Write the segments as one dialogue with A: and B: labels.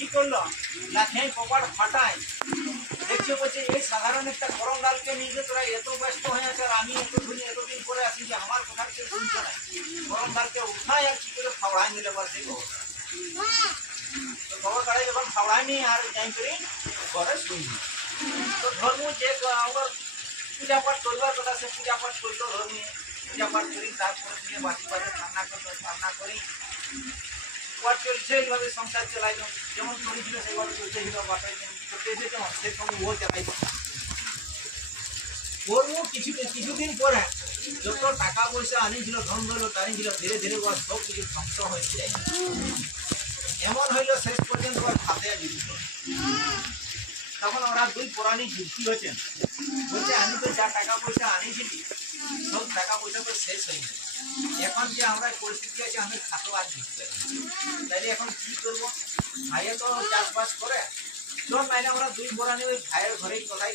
A: কি করল? না লাঠিয়াই কপাট ফাটায়। দেখছে বলছে, এই সাধারণ একটা গরম ডালকে নিয়ে তোরা এত ব্যস্ত হয়ে আছে আর আমি এত ধরে এতদিন পরে আসি যে আমার কথা কেউ শুনছে না। গরম ডালকে উঠায় আর কি করে ফাওড়ায় নিলে বল সেই খবর খবর কাড়াই যখন ফাওড়ায় নি আর যাই করি ঘরে শুনি তো ধর্ম যে আমার পূজা পাঠ করবার কথা, সে পূজা পাঠ করল ধর্মে। পূজা পাঠ করি তারপরে নিয়ে বাটি বাজে রান্না করল, রান্না করি ওয়ার চলছে, এইভাবে সংসার চালাইলো যেমন চলেছিল সেভাবে চলছে ছিল বাপের চলতেছে যেমন সেরকম ও চালাইল ওর মুখ কিছু কিছুদিন পরে যত টাকা পয়সা আনিছিল ধন ধরলো টানিছিল ধীরে ধীরে ওর সব কিছু ধ্বংস হয়ে যায়। এমন হইল শেষ পর্যন্ত ওর খাতে জীবিত তখন ওরা দুই পুরানি যুক্তি হয়েছেন। বলছে, আমি তো যা টাকা পয়সা আনিছিলি, সব টাকা পয়সা তো শেষ হয়ে এখন যে আমরা পরিস্থিতি আছে, আমি খাতো আর না। তাইলে এখন কি করব? ভাইয়ে তো চাষবাস করে। চল নাইলে আমরা দুই বোরানি ওই ভাইয়ের ঘরেই কোথায়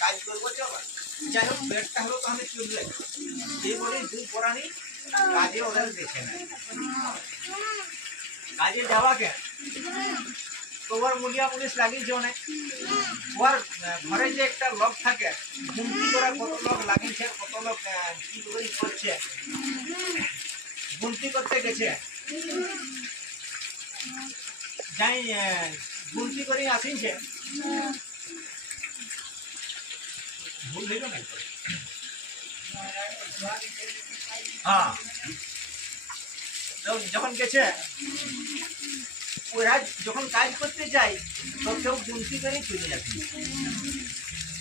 A: কাজ করব চল যাই হোক পেটটা হলো তো আমি চলবে এই বলে দুই বোরানি কাজে ওদের দেখে নেয়। কাজে তোমার মুলিয়া পুলিশ লাগিয়েছে অনেক। ওর ঘরে যে একটা লোক থাকে গুনতি করা কত লোক লাগিয়েছে কত লোক কি করছে গুনতি করতে গেছে। যাই আহ, করে আসিছে ভুল হইল না হ্যাঁ। যখন গেছে ওরা যখন কাজ করতে যায় তো কেউ গুনতি করে চলে যাচ্ছে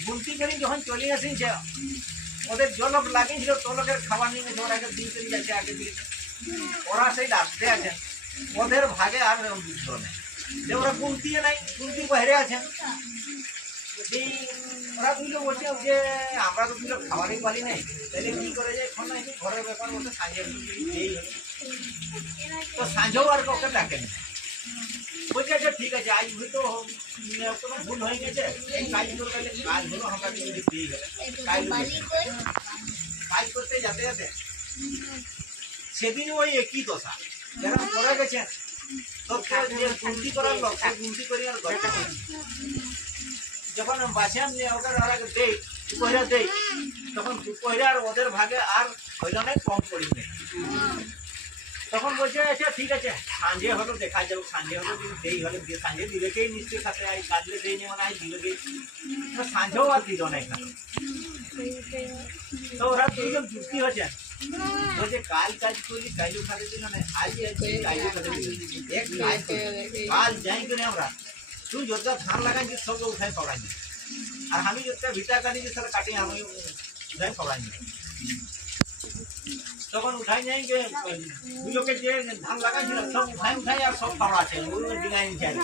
A: গুনতি করে যখন চলে আসিছে ওদের জলক লোক লাগিয়েছিল তো লোকের খাবার নিয়ে গেছে ওরা দিয়ে চলে যাচ্ছে আগে দিয়ে ওরা সেই রাস্তায় আছেন ওদের ভাগে আর এরকম বুঝল নেই। যে ওরা গুনতিয়ে নাই গুনতি বাইরে আছেন এই ওরা বুঝলো বলছে যে আমরা তো দুটো খাবারই পালি নাই। তাহলে কি করে যে এখন ঘরের ব্যাপার মতো সাঁঝে এই তো সাঁঝেও আর কাউকে ডাকেনি আচ্ছা আজ হয়তো ভুল হয়ে গেছে। কাজ করতে সেদিন ওই একই দশা। যারা পড়ে গেছেন। তো কেউ যে গুনতি করার লোক সে গুনতি করে আর ঘরটা যখন বাসেন নিয়ে ওদের আগে দেই দেই, তখন দুপহরা আর ওদের ভাগে আর হইল না, কম পড়ি নেই তখন বলছে আচ্ছা ঠিক আছে সাঁঝে হলো দেখা যাবে সাঁঝে হলো যদি দেই হলে দিয়ে সাঁঝে দিলেকেই নিশ্চয়ই খাতে আই কাটলে দেই নি মানে আই দিলেকেই তো সাঁঝেও আর দিল না এখানে। তো ওরা দুজন যুক্তি হচ্ছে বলছে, কাল কাজ করি কাইলও খাতে দিল না আজ আছি খাতে দিল এক কাজ কাল যাই করে আমরা। তুই যতটা ধান লাগাইছিস সব উঠাই পড়াই আর আমি যতটা ভিটা কাটিছি সেটা কাটি আমি উঠাই পড়াই তখন উঠাই যাই যে দুই লোকের যে ধান লাগাইছিল সব উঠাই উঠাই আর সব পাওয়া আছে ডিঙাই নিচে আর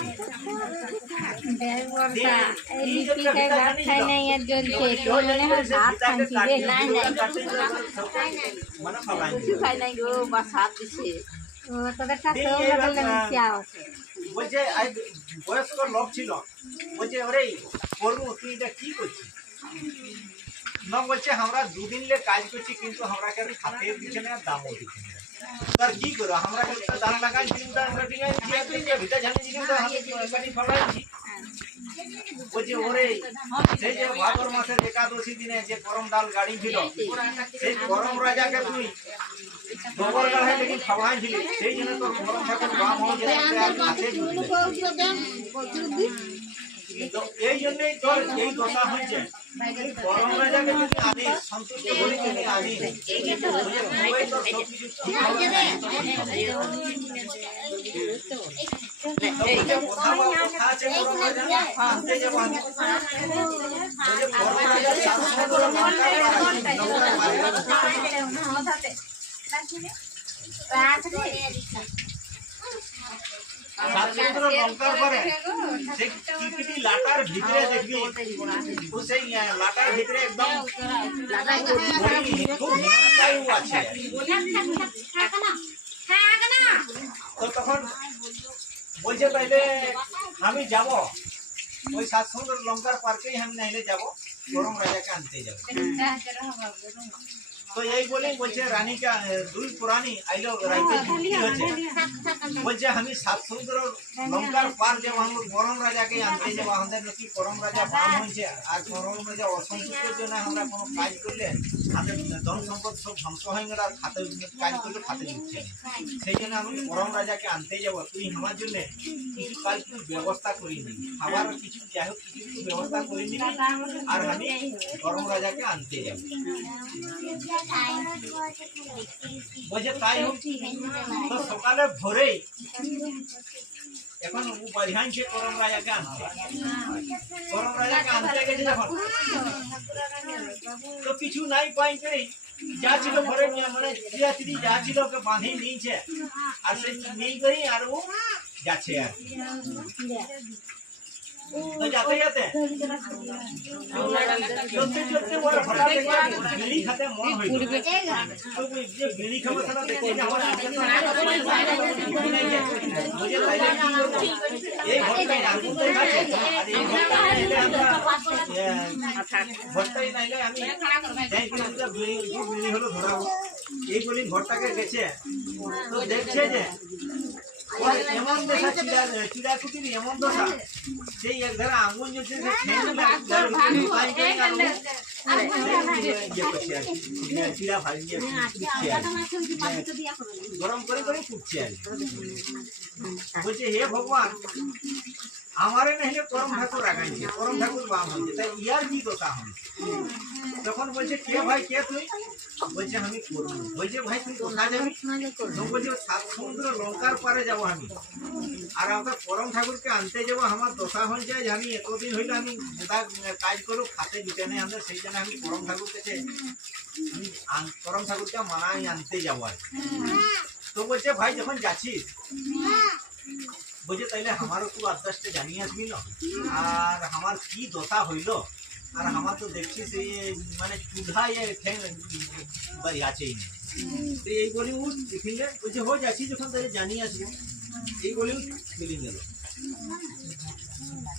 B: নাই মনে
C: নাই।
A: বলছে বয়স্ক লোক ছিল বলছে ওরে করব তুই এটা কি করছিস? না বলছে আমরা দুদিন লে কাজ করছি কিন্তু আমরা কেন খাতে দিচ্ছে না দামও দিচ্ছে না তার কি করো আমরা কেন ধান লাগাই চিন্তা আমরা ডিঙাই দিয়ে ভিটা ঝালি কিন্তু আমি কি কাটি ফলাইছি বলছে ওরে সেই যে ভাদর মাসের একাদশী দিনে যে গরম ডাল গাড়ি ছিল সেই গরম রাজাকে তুই গোবর গাড়াই লেগে খাওয়াইছিলি সেই জন্য তোর গরম ঠাকুর বাম হয়ে যেতে আর কাছে তো এই জন্যই তোর এই দশা হয়েছে গরম রাজাকে যদি আনি সন্তুষ্ট করে যদি আনি ওই তোর সব কিছু ঠিক হবে না। তবে যে কথা তখন বলছে তাইলে আমি যাব। ওই সাতসঙ্গের লঙ্কার পার্কেই আমি নাইলে যাব গরম রাজাকে আনতে যাব। তো এই বলেই বলছে রানীকা দুই পুরানি আইলো রাইতে যুক্তি হচ্ছে বলছে আমি সাত সমুদ্র লঙ্কার পার যাব আমি করম রাজাকে আনতে যাব আমাদের নাকি করম রাজা বান হয়েছে আর করম রাজা অসন্তুষ্টের জন্য আমরা কোনো কাজ করলে সব ধ্বংস হয়ে আর কাজ করলে সেই জন্য আমি রাজাকে আনতে যাব। তুই আমার কিছু ব্যবস্থা করে নিবি খাবার কিছু, যাই হোক আর আমি রাজাকে আনতে যাব। বলছে, তাই হোক সকালে ভোরেই এখন ও বাড়িয়ানছে করম রাজাকে গান করম রাজাকে গান গেছে যখন তো কিছু নাই পাই করে যা ছিল ঘরে মানে চিড়া যা ছিল ওকে বাঁধে নিয়েছে। আর সে নেই করে আর ও যাচ্ছে আর এই বলি ঘরটাকে গেছে। তো দেখছে যে এমন দশা চিড়া চিড়াকুটির এমন দশা। সেই এক ধারে আঙুল কি, চিড়া ভাজি কি। গরম করে করে ফুটছে আর বলছে হে ভগবান আমারে নাহলে করম ঠাকুর রাখাইছে করম ঠাকুর বাম হয়েছে তাই ইয়ার কি দশা হয়েছে তখন বলছে, কে ভাই, কে তুই? বলছে, আমি করব। বলছে, ভাই, তুই কোথায় যাবি? বলছে, সাত সমুদ্র লঙ্কার পারে যাব আমি। আর আমরা করম ঠাকুরকে আনতে যাব, আমার দশা হয়ে যায় আমি এতদিন হইলে আমি গোটা কাজ করো খাতে দিতে নেই আমরা সেই জন্য আমি করম ঠাকুর কাছে আমি করম ঠাকুরকে মানাই আনতে যাব আর তো বলছে, ভাই, যখন যাচ্ছিস বলছে, তাইলে আমারও তুই আদাসটা জানিয়ে আসবি না? আর আমার কি দশা হইল? আর আমার তো দেখছি সেই মানে চুলহাই ঠেং বাড়ি আছেই না। তো এই বলি ও বলছে, হয়ে যাচ্ছি যখন তাহলে জানিয়ে আসব। এই বলি ফিলিং গেল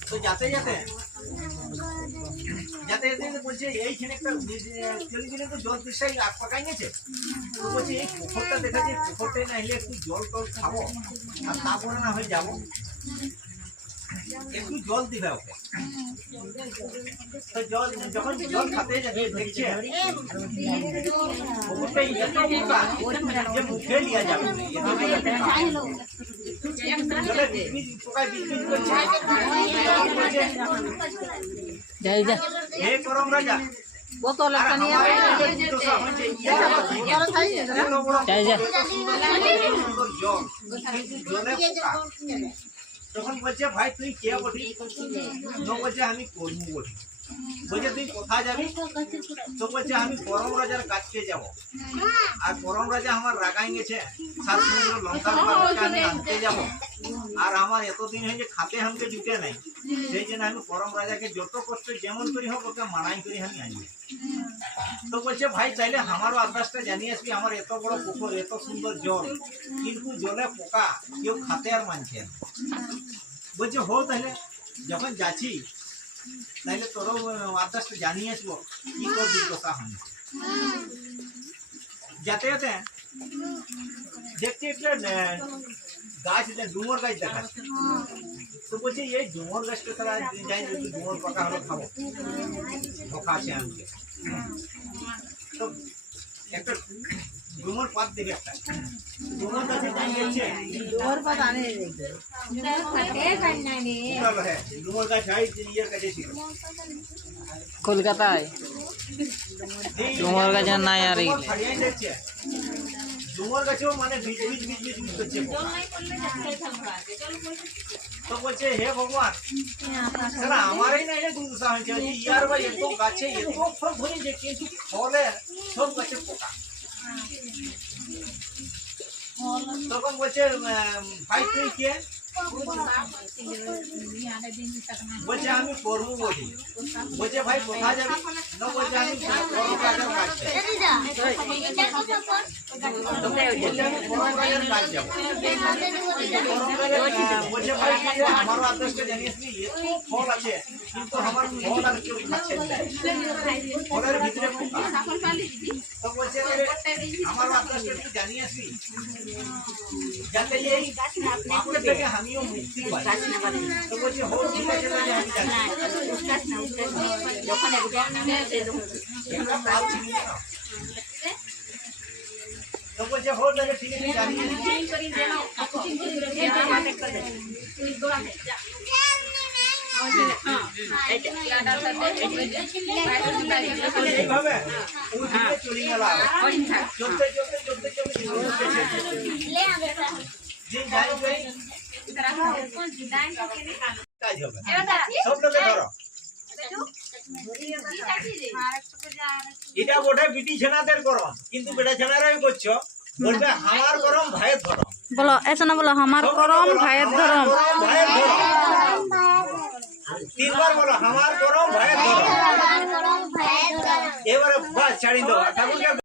A: তো যাতে যাতে যাতে যাতে বলছে, এইখানে একটা চলে গেলে তো জল তৃষ্ণায় আগ পাকাই গেছে তো বলছে এই পুকুরটা দেখা যায় পুকুরটাই না হলে একটু জল টল খাব আর তারপরে না হয়ে যাব। একটু জল দিবে ওকে। তো জল যখন জল খাতে যাবে দেখছে পুকুরটা এত পোকা যে মুখে লিয়া যাবে। তখন বলছে, হে করম রাজা
C: বোতল
A: আর
C: একটা নিয়ে
A: আমার এই যে দোষা হয়েছে, ইয়া এত বড় এত সুন্দর জল, কিন্তু জলে পোকা। তখন বলছে ভাই তুই কে বলি তো বলছে আমি কর্মু বলি বলছে, তুই কোথায় যাবি? তো বলছে, আমি রাজার কাছকে যাব। আর রাজা আমার রাগাই গেছে। লঙ্কার আমি আনতে যাব। আর আমার এতদিন হয়েছে খাতে জুটে নাই। সেই জন্য আমি রাজাকে যত কষ্ট যেমন করি হোক, ওকে মানাই করি আমি তো বলছে, ভাই চাইলে আমারও আন্দাজটা জানিয়ে আসবি। আমার এত বড় পুকুর, এত সুন্দর জল। কিন্তু জলে পোকা, কেউ খাতে আর মানছে বলছে, হো তাহলে যখন যাচ্ছি তাহলে তোরও আন্দাজটা জানিয়ে আসব কি তোর দুর্দশা হয় যাতে যাতে দেখছি একটা আহ, গাছ এটা ডুমর গাছ দেখাচ্ছে তো বলছে এই ডুমর গাছটা তারা যাই যদি ডুমর পাকা হলো খাব ধোকা আছে আমাকে তো একটা ডুমর পাত দেবে একটা। ডুমর গাছে যাই গেছে
C: ওর পাত আনে
A: পুরালো হ্যাঁ ডুমর গাছ হাই ইয়ের কাছে ছিল।
D: কলকাতায়?
A: এই
D: ডুমর গাছে নাই আর
A: ডুমর
D: এগুলো।
A: ফাড়িয়াই দেখছে ডুমর গাছেও মানে বিজ বিজ বিজ বিজ বিজ করছে। পোকা। তো বলছে হে ভগবান সারা আমারই না এটা দুর্দশা হয়েছে। যে ইয়ার ভাই এত গাছে এত ফল ধরেছে কিন্তু ফলে সব গাছে পোকা। তখন বলছে কে? বলছে, আমি করব বলি বলছে, ভাই বলছে ভাই, কি আদেশটা জানিস নি? আমার ভিতরে আমার বাচ্চাটা একটু জানিয়ে আসি যাতে এই পাপের থেকে আমিও মুক্তি পাই তো বলছে হোক ঠিক আছে তাহলে আমি জানি একটা পাপ ছিল না। তো বলছে হোক তাহলে ঠিক আছে জানিয়ে দিই। এইভাবে চলে গেল। চলতে চলতে চলতে চলতে এটা বোধ বিটি ছেনাদের গরম কিন্তু বেটা ছেনারাই করছ? বলবে আমার গরম ভাইয়ের ধরম
B: বলো এসো না বলো
A: আমার গরম ভাইয়ের ধরম তিনবার বলো আমার গরম ভাইয়ের ধরম এবারে বাস ছাড়ি দেবো। ঠাকুরকে